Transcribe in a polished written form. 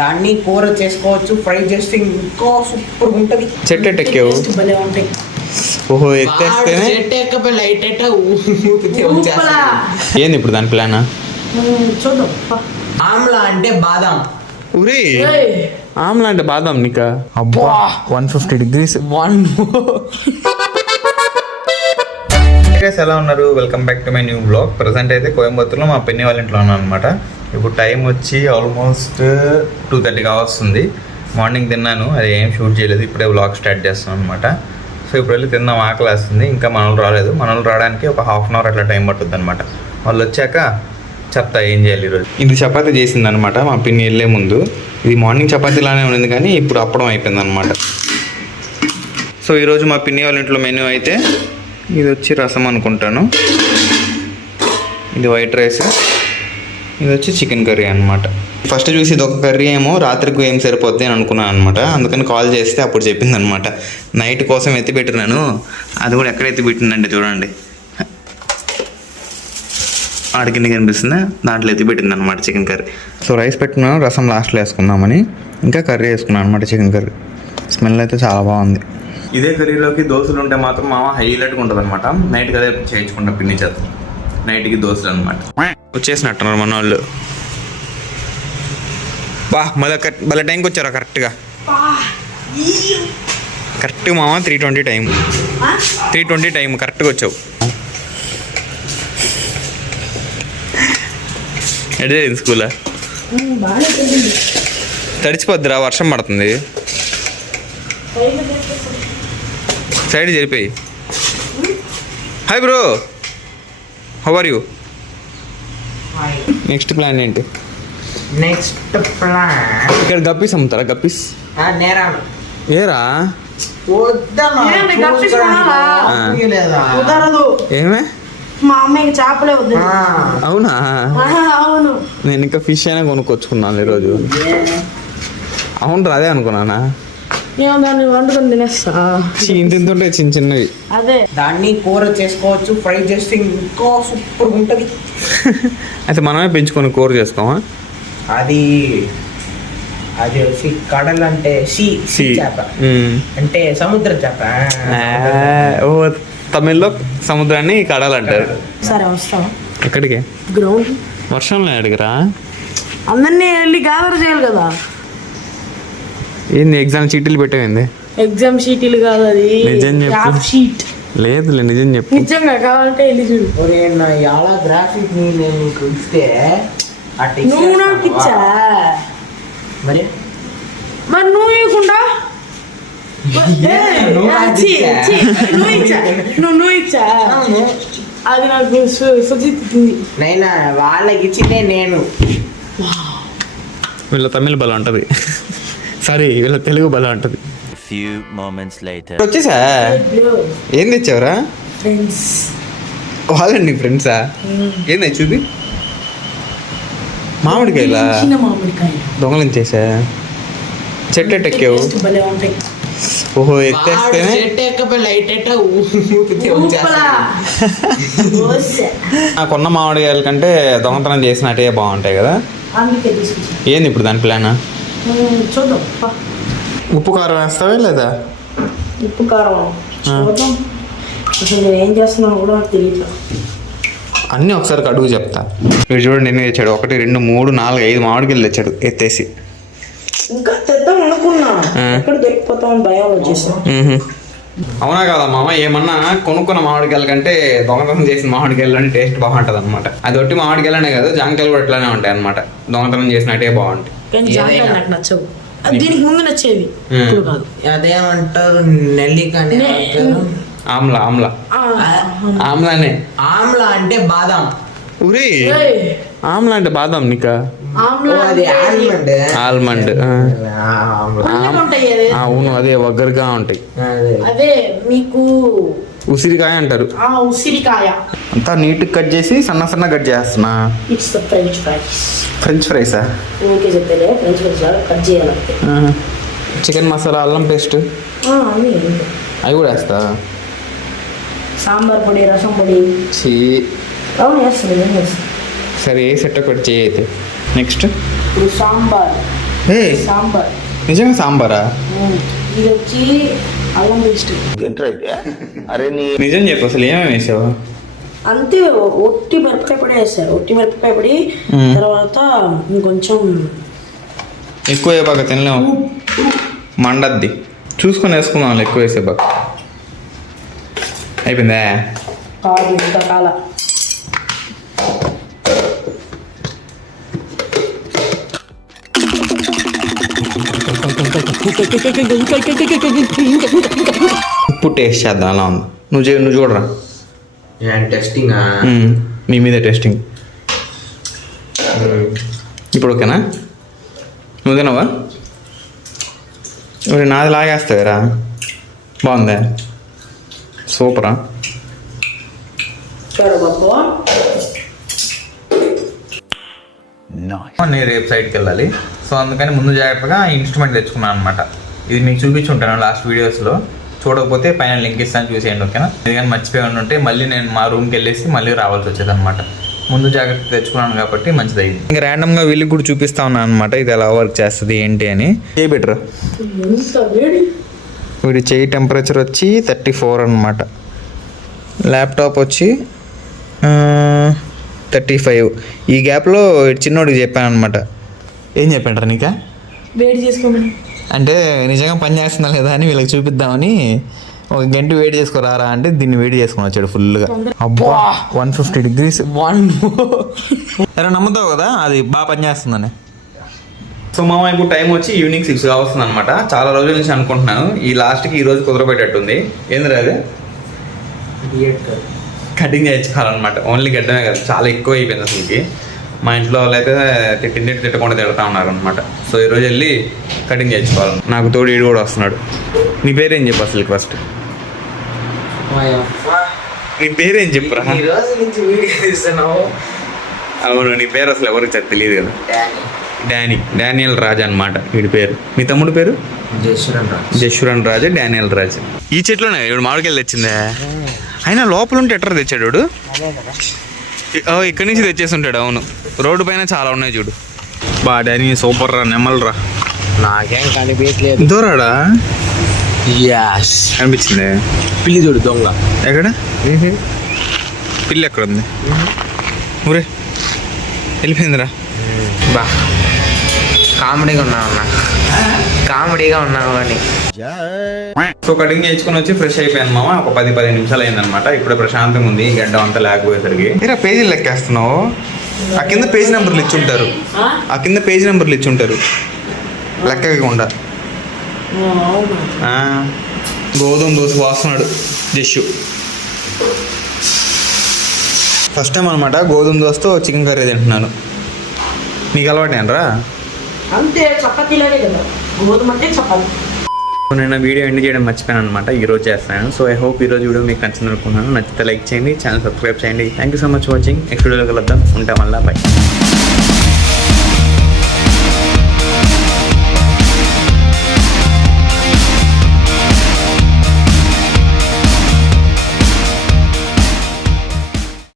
దాన్ని కూర చేసుకోవచ్చు, ఫ్రై చేస్తే ఇంకా సూపర్ ఉంటుంది. చెట్టు ఎక్కావు? భలే ఉంటాయి. ఓహో, ఎత్తేస్తేనే చెట్టు ఎక్కపై లైట్ ఎట్ట ఊపితే ఏంది ఇప్పుడు దాని ప్లాన్? చూద్దాం. ఆమ్లా అంటే బాదాం. ఊరి ఆమ్లా అంటే బాదాం నీకా? అబ్బా 150 degrees. ఎలా ఉన్నారు? Welcome back to my new blog. Present అయితే కోయంబత్తూరులో మా పిన్ని వాళ్ళ ఇంట్లో ఉన్నాను అనమాట. ఇప్పుడు టైం వచ్చి ఆల్మోస్ట్ 2:30 కావస్తుంది. మార్నింగ్ తిన్నాను, అది ఏం షూట్ చేయలేదు, ఇప్పుడే బ్లాగ్ స్టార్ట్ చేస్తున్నాను అనమాట. సో ఇప్పుడు వెళ్ళి తిందాం, ఆకలి వేస్తుంది. ఇంకా మనోళ్ళు రాలేదు, మనోళ్ళు రావడానికి ఒక హాఫ్ అన్ అవర్ అట్లా టైం పట్టుద్ది అనమాట. వాళ్ళు వచ్చాక చెప్తా ఏం చేయాలి ఈరోజు. ఇది చపాతీ చేసింది అనమాట మా పిన్ని వెళ్ళే ముందు. ఇది మార్నింగ్ చపాతీలానే ఉంది కానీ ఇప్పుడు అప్పడం అయిపోయింది అనమాట. సో ఈరోజు మా పిన్ని వాళ్ళ ఇంట్లో మెనూ అయితే ఇది వచ్చి రసం అనుకుంటాను, ఇది వైట్ రైస్, ఇది వచ్చి చికెన్ కర్రీ అనమాట. ఫస్ట్ చూసి ఇది ఒక కర్రీ ఏమో రాత్రికి ఏం సరిపోద్ది అని అనుకున్నాను అనమాట. అందుకని కాల్ చేస్తే అప్పుడు చెప్పింది అనమాట. నైట్ కోసం ఎత్తిపెట్టినాను, అది కూడా ఎక్కడ ఎత్తిపెట్టిందంటే చూడండి, ఆడికిండి కనిపిస్తుంది, దాంట్లో ఎత్తిపెట్టింది అనమాట చికెన్ కర్రీ. సో రైస్ పెట్టుకున్నాను, రసం లాస్ట్లో వేసుకుందామని, ఇంకా కర్రీ వేసుకున్నాను అనమాట చికెన్ కర్రీ. స్మెల్ అయితే చాలా బాగుంది. ఇదే కర్రీలోకి దోశలు ఉంటే మాత్రం మామ హైలైట్గా ఉంటుంది అనమాట. నైట్కి అదే చేయించుకుంటాం పిన్ని చేత, నైట్కి దోశలు అనమాట. వచ్చేసినట్టున్నారు మన వాళ్ళు. బా మళ్ళీ టైంకి వచ్చారా కరెక్ట్గా? కరెక్ట్గా మామ 3:20 టైం, 3:20 టైం కరెక్ట్గా వచ్చావు. ఎడే స్కూలా తడిచిపోద్దిరా, వర్షం పడుతుంది. సైడ్ జరిపోయి. Hi bro, how are you? Next plan ఏంటి? నెక్స్ట్ ప్లాన్ ఇక్కడ గప్పీస్ అమ్ముతారా? గప్పీస్ నేరాలు ఏరా? ఏమే మా అమ్మాయికి చేపలే వద్దు. అవునా? అవును, నేను ఇంకా ఫిష్ అయినా కొనుక్కొచ్చుకున్నాను ఈరోజు. అవును అదే అనుకున్నానా? దాన్ని వండుకొని తినేస్తా. ఇంత ఉంటాయి చిన్న చిన్నవి. అదే దాన్ని కూర చేసుకోవచ్చు, ఫ్రై చేస్తే ఇంకా సూపర్ ఉంటుంది. అయితే మనమే పెంచుకొని కూర చేసుకోమా? అది అది కడల్ అంటే సీ చేప, అంటే సముద్ర చేప. ఓ తమిళ్లో సముద్రాన్ని కడాలంటారు. సరే వస్తాం. ఎక్కడికి? గ్రౌండ్. వర్షంలో అడిగిరా? అందరినీ వెళ్ళి గ్యాదర్ చేయాలి కదా. ఏంది ఎగ్జామ్ చీటీలు పెట్టేవింది? ఎగ్జామ్ షీట్లు కాదు, అది నిజం చెప్పు. షీట్. లేదులే నిజం చెప్పు. నిజంగా కావాలంటే వెళ్ళి చూడు. ఎలా గ్రాఫిక్ నేను నీకు ఇస్తే నువ్వు నాకు ఇచ్చా, మరి నువ్వు ఇవ్వకుండా నువ్వు ఇచ్చా. అది నాకు సుజిత్ నైనా వాళ్ళకి ఇచ్చిందే నేను. వీళ్ళ తమిళ బలం ఉంటుంది, సారీ వీళ్ళ తెలుగు బలం ఉంటుంది. వచ్చేసా? ఏం తెచ్చావురా? ఫ్రెండ్స్. వాళ్ళండి ఫ్రెండ్సా? ఏంది చూపి. మామిడికాయలా? దొంగలించేసా? చెట్టు ఎక్కావు? ఓహో, ఎత్తేస్తేనే చెట్టు ఎక్కపై లైట్ ఎట్ట ఊపితే కొన్న మామిడికాయల కంటే దొంగతనం చేసినట్టే బాగుంటాయి కదా. ఏంది ఇప్పుడు దాని ప్లాన్? చూద్దాం. ఉప్పు కారం వేస్తావా లేదా? ఉప్పు కారం చూద్దాం. అసలు నేను ఏం చేస్తున్నాను కూడా నాకు తెలియదు. అన్నీ ఒకసారి అడుగు చెప్తా. మీరు చూడండి ఎన్ని తెచ్చాడు, 1 2 3 4 5 మామిడికాయలు తెచ్చాడు ఎత్తేసి. ఇంకా తెద్దాం అనుకున్నా, ఎక్కడ దొరికిపోతామని భయం వచ్చేసా. అవునా కదా మామ? ఏమన్నా కొనుక్కున్న మామిడికాయల కంటే దొంగతనం చేసిన మామిడికాయలు టేస్ట్ బాగుంటుంది అనమాట. అది ఒట్టి మామిడికాయలనే కాదు, జాంకాయలు కూడా ఇట్లానే ఉంటాయి అనమాట, దొంగతనం చేసినట్టే బాగుంటాయి. కానీ జాంకాయలు నాకు నచ్చవు, దీనికి ముందు నచ్చేవి, ఇప్పుడు కాదు. అదేమంటారు, నెల్లికాయ ఆమ్లా. ఆమ్లా ఆమ్లానే. ఆమ్లా అంటే బాదాం. ఊరి ఆమ్లా అంటే బాదాం నీకా? ఆల్మండ్. అవును, అదే వగ్గరగా ఉంటాయి. అదే మీకు ఉసిరికాయ అంటారు. ఉసిరికాయ అంతా నీట్గా కట్ చేసి సన్న కట్ చేస్తున్నా. It's the French fries. French ఫ్రైసా? ఓకే చెప్పలే, ఫ్రెంచ్ ఫ్రైస్ కట్ చేయాలంటే. చికెన్ మసాలా, అల్లం పేస్ట్ అవి కూడా వేస్తా. సాంబార్ పొడి, రసం పొడి. అవును వేస్తాను. సరే ఏ సెట్ ఒకటి చేయి అయితే. నెక్స్ట్ ఇప్పుడు సాంబార్ ఏ సాంబార్. నిజంగా సాంబారా? ఇది వచ్చి అల్లం పేస్ట్. నిజం చెప్పు అసలు ఏమేమి వేసావు? అంతే, ఒట్టి మిరపకాయ పొడి వేస్తారు. ఒట్టి మిరపకాయ పొడి తర్వాత ఇంకొంచెం ఎక్కువ బాగా తినలేము, మండద్ది. చూసుకొని వేసుకుందాం ఎక్కువ వేసే బాగా. అయిపోయిందా? కాదు ఇంకా కాల. ఉప్పు టేస్ట్ చేద్దాం అలా ఉంది. నువ్వు చూడరా. టెస్టింగ్ మీ మీదే టెస్టింగ్. ఇప్పుడు ఓకేనా? నువ్వు తినవా? నాది లాగేస్తావేరా. బాగుందా? సూపరా. నేను రేపు సైడ్కి వెళ్ళాలి, సో అందుకని ముందు జాగ్రత్తగా ఇన్స్ట్రుమెంట్ తెచ్చుకున్నాను అనమాట. ఇది మీకు చూపించి ఉంటాను లాస్ట్ వీడియోస్లో. చూడకపోతే పైన లింక్ ఇస్తాను, చూసేయండి ఓకేనా. ఇది కానీ మర్చిపోయి ఉంటే మళ్ళీ నేను మా రూమ్కి వెళ్ళేసి మళ్ళీ రావాల్సి వచ్చేది అనమాట. ముందు జాగ్రత్త తెచ్చుకున్నాను కాబట్టి మంచిది అయింది. ఇంకా ర్యాండమ్గా వీళ్ళకి కూడా చూపిస్తా ఉన్నాను అనమాట, ఇది ఎలా వర్క్ చేస్తుంది ఏంటి అని. ఏ బెటర్ వీడి చెయ్యి టెంపరేచర్ వచ్చి 34 అనమాట. ల్యాప్టాప్ వచ్చి 35. ఈ గ్యాప్లో చిన్నోడికి చెప్పాను అనమాట. ఏం చెప్పాను నీకా? వేడి చేసుకోమని. అంటే నిజంగా పని చేస్తుందా లేదా అని వీళ్ళకి చూపిద్దామని, ఒక గంట వేడి చేసుకోరారా అంటే దీన్ని వేడి చేసుకొని వచ్చాడు ఫుల్గా. అబ్బా 150 degrees. అరే నమ్ముతావు కదా అది బాగా పనిచేస్తుందని. సో మామ ఇప్పుడు టైం వచ్చి ఈవినింగ్ 6 కావస్తుంది అనమాట. చాలా రోజుల నుంచి అనుకుంటున్నాను, ఈ లాస్ట్కి ఈ రోజు కుదరబెట్టేట్టుంది. ఏంది అది? కటింగ్ చేయించుకోవాలన్నమాట. ఓన్లీ గడ్డమే కదా, చాలా ఎక్కువ అయిపోయింది అసలుకి. మా ఇంట్లో వాళ్ళైతే తిట్టకుండా తిడతా ఉన్నారు అనమాట. సో ఈరోజు వెళ్ళి కటింగ్ చేయించుకోవాలి. నాకు తోడు ఈడు కూడా వస్తున్నాడు. నీ పేరేం చెప్పు అసలు ఫస్ట్? నీ పేరేం చెప్పురా? అవును, నీ పేరు అసలు ఎవరికి తెలియదు కదా. డానియల్ రాజ్ అనమాట వీడి పేరు. మీ తమ్ముడు పేరు? జశ్వరన్ రాజ్, డానియల్ రాజ్. ఈ చెట్లోనే ఇప్పుడు మామిడికాయలు తెచ్చిందే. అయినా లోపల ఉంటే ఎట్లా తెచ్చాడు వీడు? ఇక్కడి నుంచి తెచ్చేసి ఉంటాడు. అవును, రోడ్డు పైన చాలా ఉన్నాయి చూడు. బా డానీ సూపర్ రా, నెమ్మలరా. నాకేం కనిపించలేదు. దూరాడా? అనిపించింది. పిల్లి చూడు దొంగ. ఎక్కడ పిల్లి? ఎక్కడ ఉంది? ఊరే వెళ్ళిపోయిందిరా. బా కామెడీగా ఉన్నావు అని. సో కటింగ్ చేయించుకొని వచ్చి ఫ్రెష్ అయిపోయాను మామ. ఒక 10-15 నిమిషాలు అయిందనమాట. ఇప్పుడే ప్రశాంతంగా ఉంది, గడ్డ అంతా లేకపోయేసరికి. ఇలా పేజీలు లెక్కేస్తున్నావు. ఆ కింద పేజ్ నెంబర్లు ఇచ్చుంటారు, లెక్కకుండా. గోధుమ దోశ వాస్తున్నాడు జస్సు. ఫస్ట్ టైం అనమాట గోధుమ దోశతో చికెన్ కర్రీ తింటున్నాను. నీకు అలవాటేనరా? అంతే, చపాతీలాగే కదా, గోధుమ అంటే చపాతీ. నేను వీడియో ఎండ్ చేయడం మర్చిపోయాను అనమాట, ఈరోజు చేస్తాను. సో ఐ హోప్ ఈరోజు వీడియో మీకు నచ్చింది అనుకుంటున్నాను. నచ్చితే లైక్ చేయండి, ఛానల్ సబ్స్క్రైబ్ చేయండి. Thank you so much watching. Next వీడియోలో కలుద్దాం. ఉంటాం మళ్ళీ. బై.